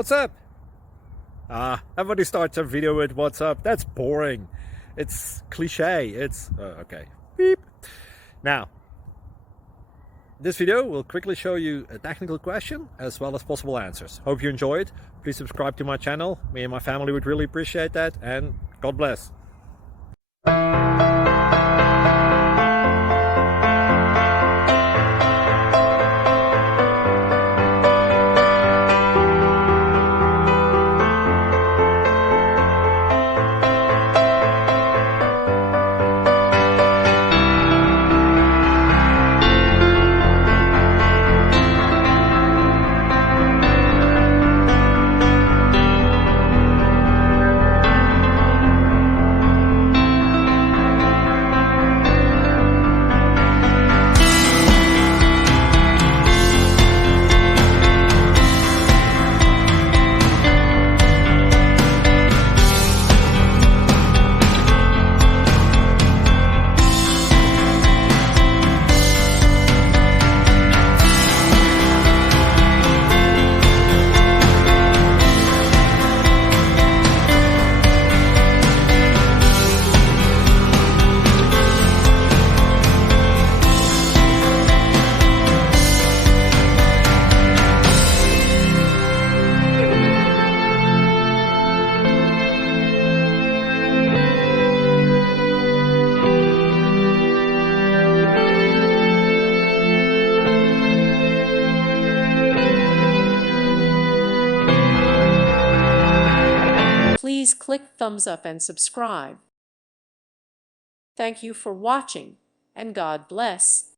What's up? Everybody starts a video with what's up. That's boring. It's cliche. It's okay. Beep. Now, this video will quickly show you a technical question as well as possible answers. Hope you enjoy it. Please subscribe to my channel. Me and my family would really appreciate that, and God bless. Please click thumbs up and subscribe. Thank you for watching, and God bless.